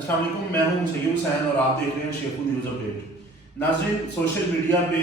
السلام علیکم، میں ہوں سید حسین اور آپ دیکھ رہے ہیں شیخو نیوز اپڈیٹ۔ ناظرین، سوشل میڈیا پہ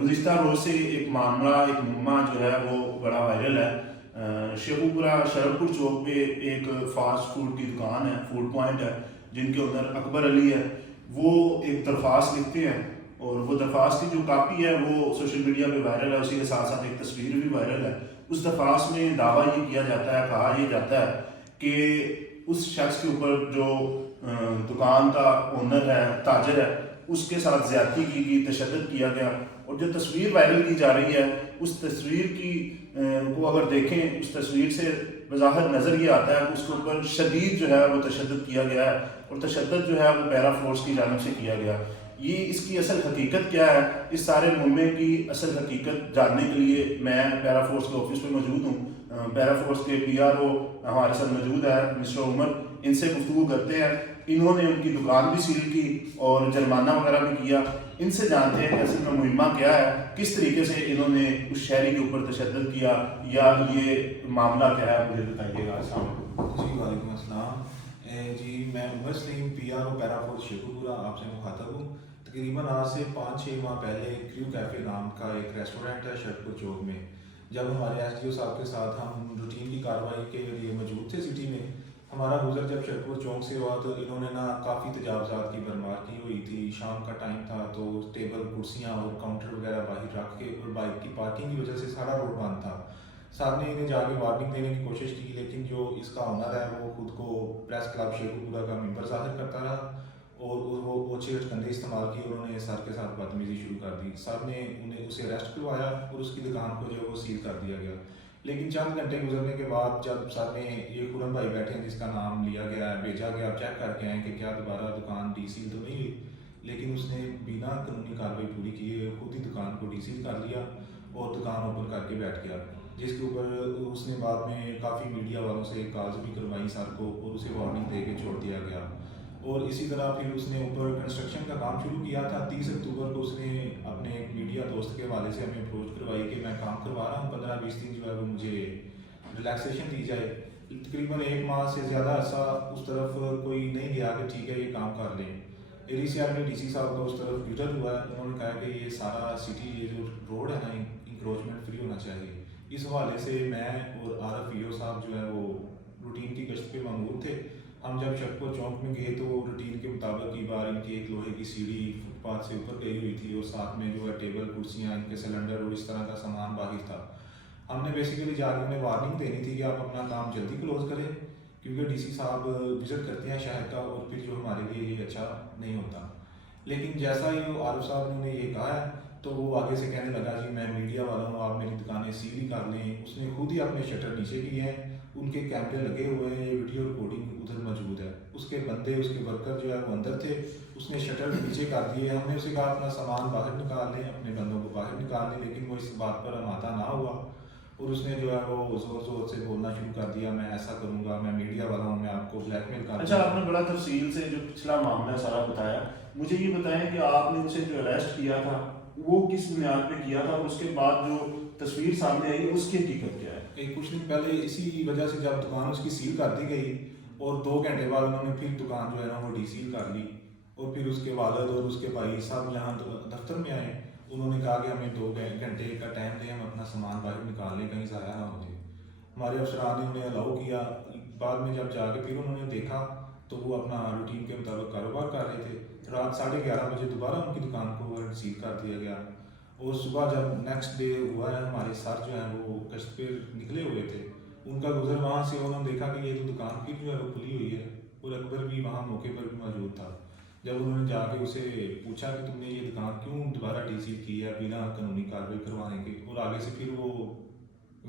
گزشتہ روز سے ایک معاملہ، ایک مما جو ہے وہ بڑا وائرل ہے۔ شیخو پورہ شرف پور چوک پہ ایک فاسٹ فوڈ کی دکان ہے، فوڈ پوائنٹ ہے، جن کے اندر اکبر علی ہے۔ وہ ایک درخواست لکھتے ہیں اور وہ درخواست کی جو کاپی ہے وہ سوشل میڈیا پہ وائرل ہے، اسی کے ساتھ ساتھ ایک تصویر بھی وائرل ہے۔ اس درخواست میں دعویٰ یہ کیا جاتا ہے، کہا یہ جاتا ہے کہ اس شخص کے اوپر جو دکان کا اونر ہے، تاجر ہے، اس کے ساتھ زیادتی کی گئی، تشدد کیا گیا۔ اور جو تصویر وائرل کی جا رہی ہے، اس تصویر کی کو اگر دیکھیں، اس تصویر سے بظاہر نظر یہ آتا ہے کہ اس کے اوپر شدید جو ہے وہ تشدد کیا گیا ہے، اور تشدد جو ہے وہ پیرا فورس کی جانب سے کیا گیا۔ یہ اس کی اصل حقیقت کیا ہے، اس سارے معاملے کی اصل حقیقت جاننے کے لیے میں پیرا فورس کے آفس میں موجود ہوں۔ پیرا فورس کے پی آر او ہمارے ساتھ موجود ہے، مسٹر عمر۔ ان سے گفتگو کرتے ہیں۔ انہوں نے ان کی دکان بھی سیل کی اور جرمانہ وغیرہ بھی کیا۔ ان سے جانتے ہیں کہ اصل میں مہمہ کیا ہے، کس طریقے سے انہوں نے اس شہری کے اوپر تشدد کیا، یا یہ معاملہ کیا ہے، مجھے بتائیے گا۔ السلام علیکم۔ جی وعلیکم السلام۔ جی میں عمر سلیم، پی آر او پیرا فورس شیخو پورہ آپ سے مخاطب ہوں۔ تقریباً آج سے 5-6 ماہ پہلے کریو کیفے نام کا ایک ریسٹورینٹ ہے شرف پور چوک میں، جب ہمارے ایس ڈی او صاحب کے ساتھ ہم روٹین کی کارروائی کے لیے موجود تھے سٹی میں، ہمارا گزر جب شرف پور چوک سے ہوا تو انہوں نے کافی تجاوزات کی بھرمار کی ہوئی تھی۔ شام کا ٹائم تھا تو ٹیبل کرسیاں اور کاؤنٹر وغیرہ باہر رکھ کے، اور بائک کی پارکنگ کی وجہ سے سارا روڈ بند تھا۔ صاحب نے انہیں جا کے وارننگ دینے کی کوشش کی، لیکن جو اس کا آنر ہے وہ خود کو پریس کلب شیخو پورہ کا ممبر ظاہر کرتا رہا، اور وہ اوچھے کنڈے استعمال کی، اور انہوں نے سر کے ساتھ بدتمیزی شروع کر دی۔ صاحب نے اسے اریسٹ کروایا اور اس کی دکان کو جو وہ سیل کر دیا گیا۔ لیکن چند گھنٹے گزرنے کے بعد جب سر نے یہ خورم بھائی بیٹھے ہیں جس کا نام لیا گیا ہے، بھیجا گیا، آپ چیک کر کے آئیں کہ کیا دوبارہ دکان ڈی سیل تو نہیں ہوئی، لیکن اس نے بنا قانونی کارروائی پوری کیے خود ہی دکان کو ڈی سیل کر لیا اور دکان اوپن کر کے بیٹھ گیا، جس کے اوپر اس نے بعد میں کافی میڈیا والوں سے کالز بھی کروائیں سر کو، اور اسے وارننگ دے کے چھوڑ دیا گیا۔ اور اسی طرح پھر اس نے اوپر کنسٹرکشن کا کام شروع کیا تھا۔ 30 اکتوبر کو اس نے اپنے ایک میڈیا دوست کے حوالے سے ہمیں اپروچ کروائی کہ میں کام کروا رہا ہوں، 15-20 دن جو ہے وہ مجھے ریلیکسیشن دی جائے۔ تقریباً 1 ماہ سے زیادہ عرصہ اس طرف کوئی نہیں گیا کہ ٹھیک ہے یہ کام کر لیں۔ ری سی آر میں ڈی سی صاحب کا اس طرف وزٹ ہوا ہے، انہوں نے کہا کہ یہ سارا سٹی، یہ جو روڈ ہے نا، انکروچمنٹ فری ہونا چاہیے۔ اس حوالے سے میں اور عارف وی او صاحب جو ہے وہ روٹین کی گشت پہ مامور تھے۔ ہم جب شرف پور چوک میں گئے تو روٹین کے مطابق کی بار ان کی ایک لوہے کی سیڑھی فٹ پاتھ سے اوپر گئی ہوئی تھی، اور ساتھ میں جو ہے ٹیبل کرسیاں، ان کے سلنڈر اور اس طرح کا سامان باہر تھا۔ ہم نے بیسیکلی جا کے انہیں وارننگ دینی تھی کہ آپ اپنا کام جلدی کلوز کریں، کیونکہ ڈی سی صاحب وزٹ کرتے ہیں شہر کا، اور پھر جو ہمارے لیے یہ اچھا نہیں ہوتا۔ لیکن جیسا ہی وہ عارف صاحب نے انہیں یہ کہا ہے تو وہ آگے سے کہنے لگا جی میں میڈیا والا ہوں، آپ میری دکانیں سیل ہی کر لیں۔ اس نے خود ہی اپنے شٹر نیچے کیے ہیں، ان کے کیمرے لگے ہوئے ہیں، یہ ویڈیو ریکارڈنگ ادھر موجود ہے۔ اس کے بندے، اس کے ورکر جو ہے وہ اندر تھے، اس نے شٹر نیچے کر دیے۔ ہم نے اسے کہا اپنا سامان باہر نکال لیں، اپنے بندوں کو باہر نکال لیں، لیکن وہ اس بات پر آمادہ نہ ہوا، اور اس نے جو ہے وہ زور زور سے بولنا شروع کر دیا، میں ایسا کروں گا، میں میڈیا والا ہوں، میں آپ کو بلیک میل کروں گا۔ اچھا، آپ نے بڑا تفصیل سے جو پچھلا معاملہ سارا بتایا، مجھے یہ بتائیں کہ آپ نے اسے جو اریسٹ کیا تھا وہ کس بنیاد پہ کیا تھا، اور اس کے بعد جو تصویر سامنے آئی اس کی حقیقت کیا ہے؟ کچھ دن پہلے اسی وجہ سے جب دکان اس کی سیل کر دی گئی، اور 2 گھنٹے بعد انہوں نے پھر دکان جو ہے نا وہ ڈی سیل کر لی، اور پھر اس کے والد اور اس کے بھائی سب یہاں دفتر میں آئے۔ انہوں نے کہا کہ ہمیں 2 گھنٹے کا ٹائم دیں، ہم اپنا سامان باہر نکال لیں، کہیں ضائع نہ ہو جائے۔ ہمارے افسران نے انہیں الاؤ کیا۔ بعد میں جب جا کے پھر انہوں نے دیکھا تو وہ اپنا روٹین کے مطابق کاروبار کر رہے تھے۔ رات 11:30 بجے دوبارہ ان کی دکان کو سیل کر دیا گیا، اور صبح جب نیکسٹ ڈے ہوا ہے، ہمارے سر جو ہیں وہ گشت پہ نکلے ہوئے تھے، ان کا گزر وہاں سے انہوں نے دیکھا کہ یہ تو دکان پھر جو ہے وہ کھلی ہوئی ہے، اور اکبر بھی وہاں موقع پر بھی موجود تھا۔ جب انہوں نے جا کے اسے پوچھا کہ تم نے یہ دکان کیوں دوبارہ ڈی سیل کی ہے بنا قانونی کارروائی کروانے کے، اور آگے سے پھر وہ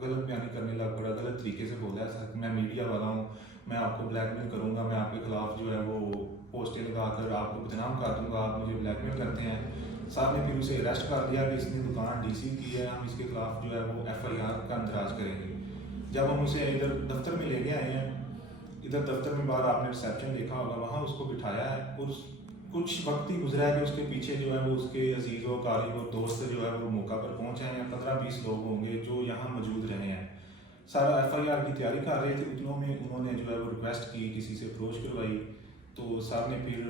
غلط بیانی کرنے لگ پڑا، غلط طریقے سے بولا ہے سر میں میڈیا والا ہوں، میں آپ کو بلیک میل کروں گا، میں آپ کے خلاف جو ہے وہ پوسٹیں لگا کر آپ کو بدنام کر دوں گا، آپ مجھے بلیک میل کرتے ہیں۔ صاحب نے پھر اسے اریسٹ کر دیا کہ اس نے دکان ڈی سی کی ہے، ہم اس کے خلاف جو ہے وہ ایف آئی آر کا اندراج کریں گے۔ جب ہم اسے ادھر دفتر میں لے کے آئے ہیں، ادھر دفتر میں باہر آپ نے ریسیپشن دیکھا ہوگا، وہاں اس کو بٹھایا ہے، اور کچھ وقت ہی گزرا ہے کہ اس کے پیچھے جو ہے وہ اس کے عزیز و قریب و دوست جو ہے وہ موقع پر پہنچے ہیں، 15-20 لوگ ہوں گے جو یہاں موجود رہے ہیں۔ سارا ایف آئی آر کی تیاری کر رہے تھے، اتنوں میں انہوں نے جو ہے وہ ریکویسٹ کی، کسی سے اپروچ کروائی تو سر نے پھر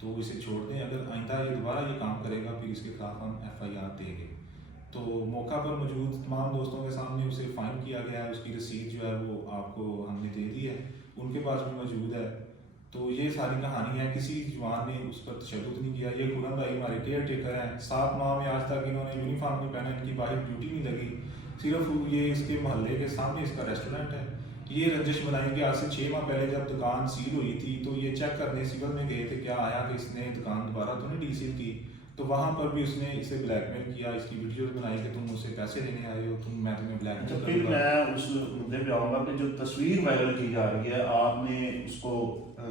تو اسے چھوڑ دیں، اگر آئندہ یہ دوبارہ یہ کام کرے گا پھر اس کے خلاف ہم FIR دیں گے۔ تو موقع پر موجود تمام دوستوں کے سامنے اسے فائن کیا گیا ہے، اس کی رسید جو ہے وہ آپ کو ہم نے دے دی ہے، ان کے پاس بھی موجود ہے۔ تو یہ ساری کہانی ہے، کسی جوان نے اس پر تشدد نہیں کیا۔ یہ خورم بھائی ہمارے کیئر ٹیکر ہیں، 7 ماہ میں آج تک انہوں نے یونیفارم نہیں پہنا، ان کی باہر ڈیوٹی نہیں لگی، صرف یہ اس کے محلے کے سامنے اس کا ریسٹورینٹ ہے۔ یہ رنجش بنائی کہ آج سے 6 ماہ پہلے جب دکان سیل ہوئی تھی تو یہ چیک کرنے سول میں گئے تھے کیا آیا کہ اس نے دکان دوبارہ تو نہیں ڈی سیل کی، تو وہاں پر بھی اس نے اسے بلیک میل کیا، اس کی ویڈیوز بنائی کہ تم مجھ سے پیسے لینے آئے ہو، میں تمہیں بلیک میل پھر میں اس مدعے پہ آؤں گا کہ جو تصویر وائرل کی جا رہی ہے، آپ نے اس کو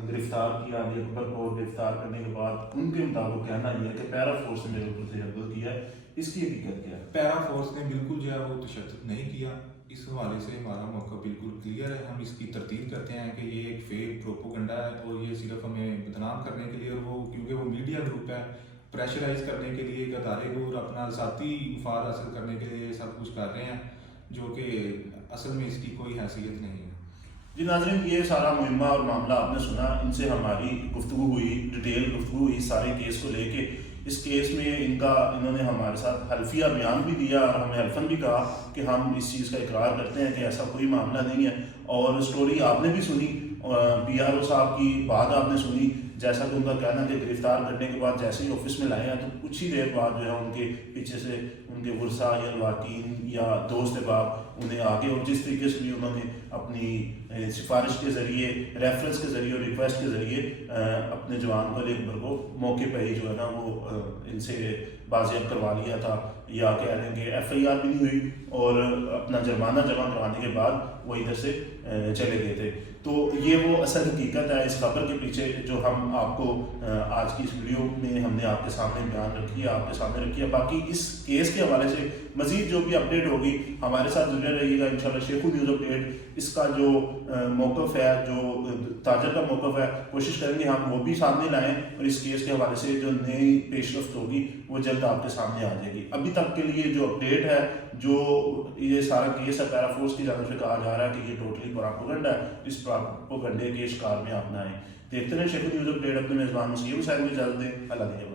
گرفتار کیا، علی اکبر کو گرفتار کرنے کے بعد ان کے مطابق کہنا یہ ہے کہ پیرا فورس نے میرے اوپر تشدد کیا ہے، اس کی حقیقت کیا ہے؟ پیرا فورس نے بالکل جو ہے وہ تشدد نہیں کیا، اس حوالے سے ہمارا موقع بالکل کلیئر ہے۔ ہم اس کی تردید کرتے ہیں کہ یہ ایک فیک پروپوگنڈا ہے اور یہ صرف ہمیں بدنام کرنے کے لیے، اور وہ کیونکہ وہ میڈیا گروپ ہے، پریشرائز کرنے کے لیے ایک ادارے کو اور اپنا ذاتی مفاد حاصل کرنے کے لیے سب کچھ کر رہے ہیں، جو کہ اصل میں اس کی کوئی حیثیت نہیں ہے۔ جی ناظرین، یہ سارا مہمہ اور معاملہ آپ نے سنا، ان سے ہماری گفتگو ہوئی، ڈیٹیل گفتگو ہوئی سارے کیس کو لے کے۔ اس کیس میں انہوں نے ہمارے ساتھ حلفیہ بیان بھی دیا اور ہمیں حلفاً بھی کہا کہ ہم اس چیز کا اقرار کرتے ہیں کہ ایسا کوئی معاملہ نہیں ہے، اور سٹوری آپ نے بھی سنی، PRO صاحب کی بات آپ نے سنی، جیسا کہ ان کا کہنا کہ گرفتار کرنے کے بعد جیسے ہی آفس میں لائے ہیں تو کچھ ہی دیر بعد جو ہے ان کے پیچھے سے ان کے ورثا یا لواکین یا دوست احباب انہیں آگے، اور جس طریقے سے بھی انہوں نے اپنی سفارش کے ذریعے، ریفرنس کے ذریعے اور ریکویسٹ کے ذریعے اپنے جوان کو علی اکبر کو موقع پہ ہی جو ہے نا وہ ان سے بازیاب کروا لیا تھا، یا کہہ لیں کہ FIR بھی نہیں ہوئی، اور اپنا جرمانہ جمع کروانے کے بعد وہ ادھر سے چلے گئے تھے۔ تو یہ وہ اصل حقیقت ہے اس خبر کے پیچھے، جو ہم آپ کو آج کی اس ویڈیو میں ہم نے آپ کے سامنے بیان رکھی ہے، آپ کے سامنے رکھی ہے۔ باقی اس کیس کے حوالے سے مزید جو بھی اپڈیٹ ہوگی ہمارے ساتھ جڑے رہیے گا انشاءاللہ۔ شیخو نیوز اپڈیٹ اس کا جو موقف ہے، جو تاجر کا موقف ہے، کوشش کریں گے ہم وہ بھی سامنے لائیں، اور اس کیس کے حوالے سے جو نئی پیش رفت ہوگی وہ جلد آپ کے سامنے آ جائے گی۔ ابھی تک کے لیے جو اپڈیٹ ہے، جو یہ سارا کیس ہے، پیرا فورس کی جانب سے کہا جا رہا ہے کہ یہ ٹوٹلی پروپیگنڈا ہے، اس پروپیگنڈے کے شکار میں آپ نہ آئیں۔ دیکھتے رہیں شیخو نیوز اپڈیٹ، اپنے میزبان مسیح حسین کو اجازت دیں، اللہ حافظ۔